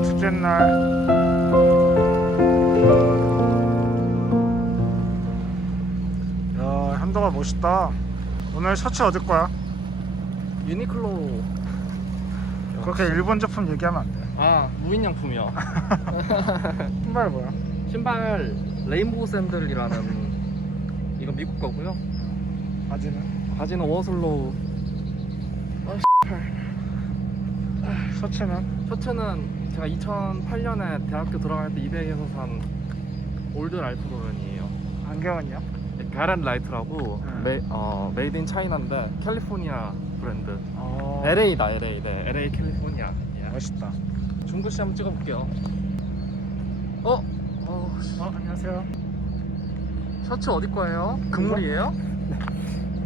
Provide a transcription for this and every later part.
촬영 둘째 날. 야, 현도가 멋있다. 오늘 셔츠 얻을 거야. 유니클로 그렇게 일본 제품 얘기하면 안 돼. 아 무인양품이요 신발 뭐야? 신발 레인보우 샌들이라는 이거 미국 거고요 바지는? 바지는 워슬로우 셔츠는? 셔츠는 제가 2008년에 대학교 들어갈 때 이베이에서 산 올드 라이프로렌이에요 안경은요? 가렌 라이트라고 음. 메, 어, 메이드 인 차이나인데 캘리포니아 브랜드 어, LA다 LA 네 LA 캘리포니아 예. 멋있다. 중구 씨 한번 찍어볼게요 어? 어 씨. 어, 안녕하세요. 셔츠 어디 거예요? 금물이에요?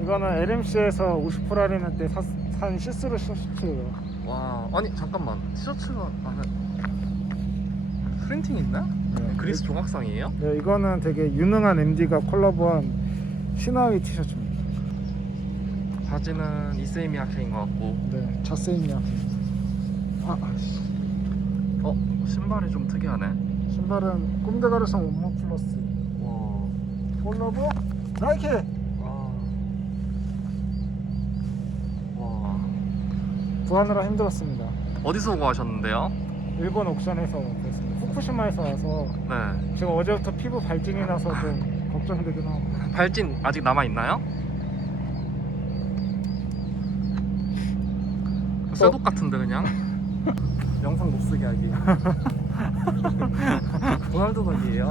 이거는 LMC에서 50% 할인할 때 사, 산 시스루 셔츠예요. 와 아니 잠깐만 티셔츠가 안에 프린팅 있나? 네, 그리스 종합상이에요? 네, 이거는 되게 유능한 MD가 콜라보한 시나위 티셔츠입니다. 바지는 이세이미 하케인 것 같고 네, 자세히냐. 아, 아, 씨. 어? 신발이 좀 특이하네 신발은 꼼데가르송 원모 플러스. 와 콜라보 나이키. 와. 와. 구하느라 힘들었습니다. 어디서 구하셨는데요? 일본 옥션에서 그랬습니다. 후쿠시마에서 와서 네 지금 어제부터 피부 발진이 나서 좀 걱정되긴 하고. 발진 아직 남아 있나요? 쇠독 같은데 그냥 영상 못 쓰게 하기 도날드 덕이에요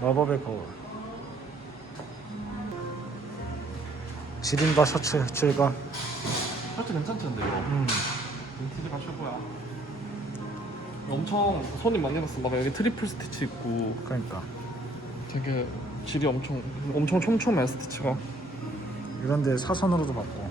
마법의 거울. 지린바 셔츠 질감. 셔츠 괜찮던데 이거 음. 빈티지가 최고야 엄청 손이 많이 갔어 막 여기 트리플 스티치 있고 그러니까 되게 질이 엄청 엄청 촘촘해 스티치가 이런데 사선으로도 받고.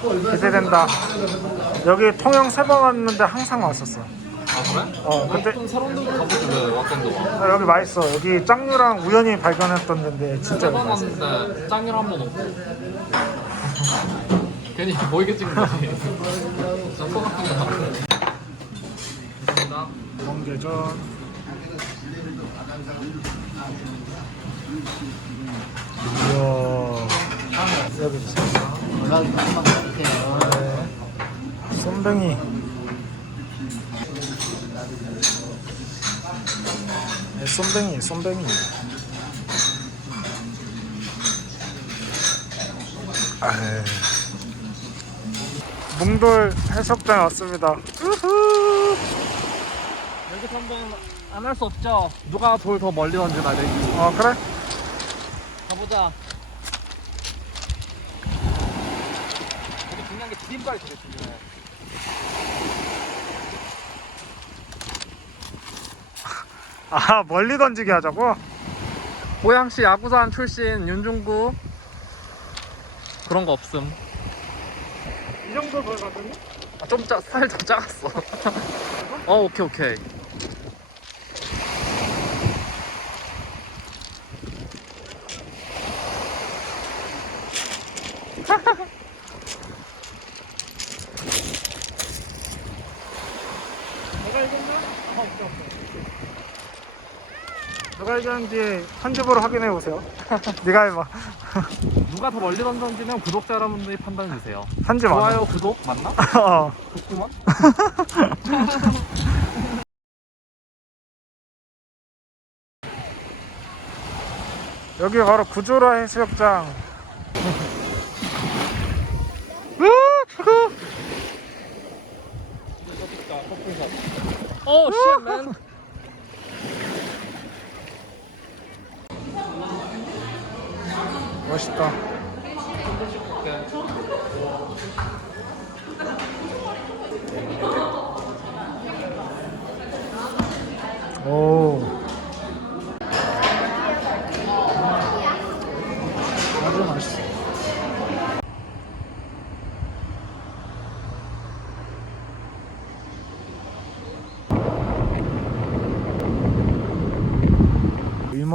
기대된다. 여기 통영 세 번 왔는데 항상 왔었어. 아 그래? 어, 근데 사람 가보길래 왔던 아, 여기 맛있어. 여기 짱류랑 우연히 발견했던 데인데 진짜 세번 맛있어. 왔는데 짱이를 한번 없고 괜히 보이게 찍은 거지 점퍼 같은 거 있습니다 멍게전. 이야. 여기. 네. 쏨뱅이. 네, 쏨뱅이. 아이. 몽돌 해수욕장 왔습니다. 우후. 여기서 한번 안할 수 없죠 누가 돌 더 멀리 던지나 내기 어 그래? 가보자 되게 중요한 게 디딤발이 되게 중요해 아 멀리 던지기 하자고? 고양시 야구산 출신 윤중구 그런 거 없음 이 정도 돌 같은데? 아, 좀 짜, 살짝 작았어 어 오케이 오케이 이겼나? 아 없어 없어 이겼는지 편집으로 확인해 보세요 네가 해봐 누가 더 멀리 던졌는지는 구독자 여러분들이 판단해 주세요 편집 안 해. 좋아요 구독 맞나? 어. 좋구만 여기 바로 구조라 해수욕장 으 추워 오 쉣맨 멋있다. 오 아주 맛있어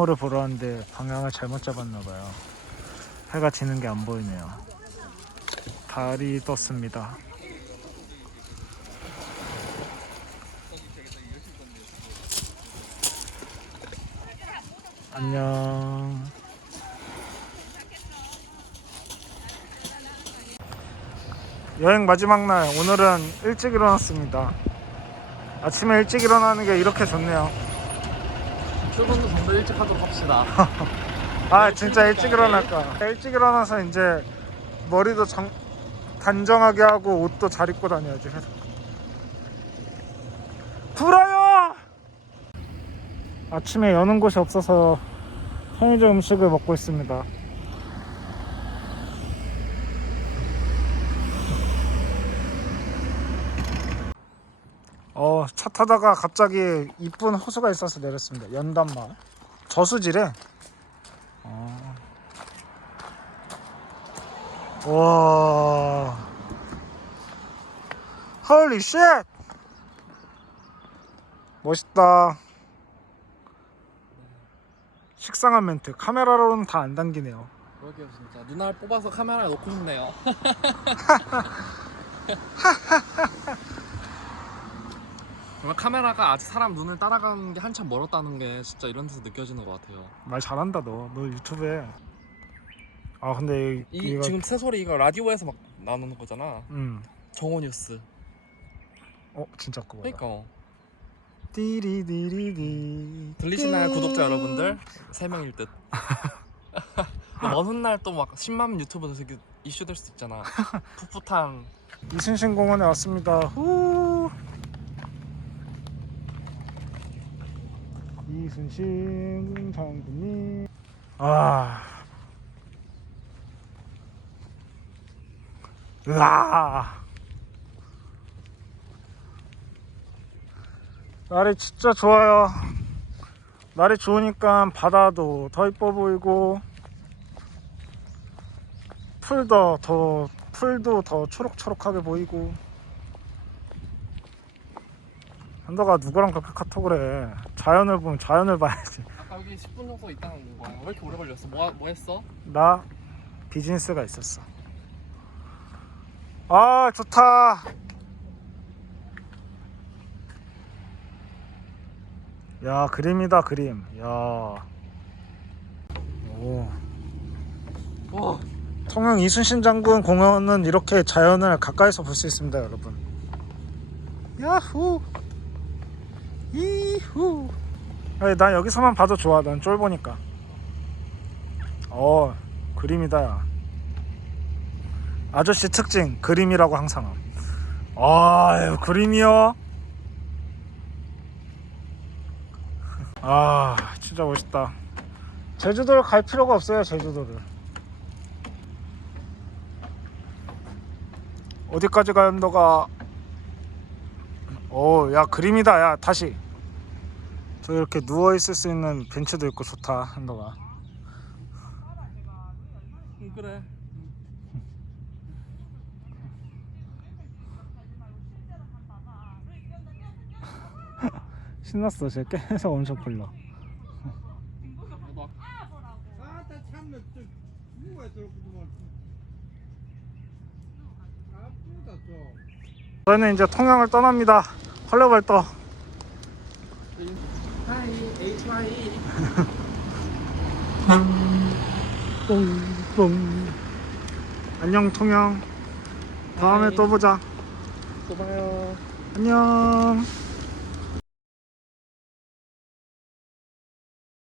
해녀를 보러 왔는데 방향을 잘못 잡았나 봐요. 해가 지는 게 안 보이네요. 달이 떴습니다. 안녕. 여행 마지막 날 오늘은 일찍 일어났습니다. 아침에 일찍 일어나는 게 이렇게 좋네요. 출근도 좀 더 일찍 하도록 합시다. 아 진짜 일찍 일어날까. 일찍 일어나서 이제 머리도 정, 단정하게 하고 옷도 잘 입고 다녀야지. 회사. 불어요. 아침에 여는 곳이 없어서 편의점 음식을 먹고 있습니다. 어, 차 타다가 갑자기 이쁜 호수가 있어서 내렸습니다. 연단마을. 저수지래. 어. 와. 헐리 쉣! 멋있다. 식상한 멘트. 카메라로는 다 안 당기네요. 그러게요 진짜 누나를 뽑아서 카메라에 넣고 싶네요. 정말 카메라가 아직 사람 눈을 따라가는 게 한참 멀었다는 게 진짜 이런 데서 느껴지는 것 같아요. 말 잘한다 너. 너 유튜브에. 아 근데 이, 이 이거 지금 새소리 이거 라디오에서 막 나누는 거잖아. 음. 정오 뉴스. 어 진짜 그거. 그러니까 띠리디리디. 들리시나요 띠. 구독자 여러분들? 세 명일 듯. 먼 훗날 또 막 10만 유튜버에서 이렇게 이슈 될 수도 있잖아. 풋풋한 이순신 공원에 왔습니다. 후. 이순신 장군님. 아. 으아. 날이 진짜 좋아요. 날이 좋으니까 바다도 더 이뻐 보이고 풀도 더 풀도 더 초록초록하게 보이고 한더가 누구랑 그렇게 카톡을 해 자연을 보면 자연을 봐야지 아까 여기 10분 정도 있다는 거야. 왜 이렇게 오래 걸렸어? 뭐, 뭐 했어? 나 비즈니스가 있었어 아 좋다 야 그림이다 그림 야 오. 와 통영 이순신 장군 공원은 이렇게 자연을 가까이서 볼 수 있습니다, 여러분. 야후, 이후. 아니, 난 여기서만 봐도 좋아. 난 쫄보니까. 어, 그림이다. 아저씨 특징 그림이라고 항상. 함. 아유, 그림이요. 아, 진짜 멋있다. 제주도를 갈 필요가 없어요, 제주도를. 어디까지 가는 너가 오 야 그림이다 야 다시 저 이렇게 누워 있을 수 있는 벤치도 있고 좋다 한도가. 응, 그래. 신났어 쟤 계속 엄청 불러. 저희는 이제 통영을 떠납니다. 헐레벌떡 하이 HY 뽕뽕 안녕 통영 다음에 바이. 또 보자 또 봐요. 안녕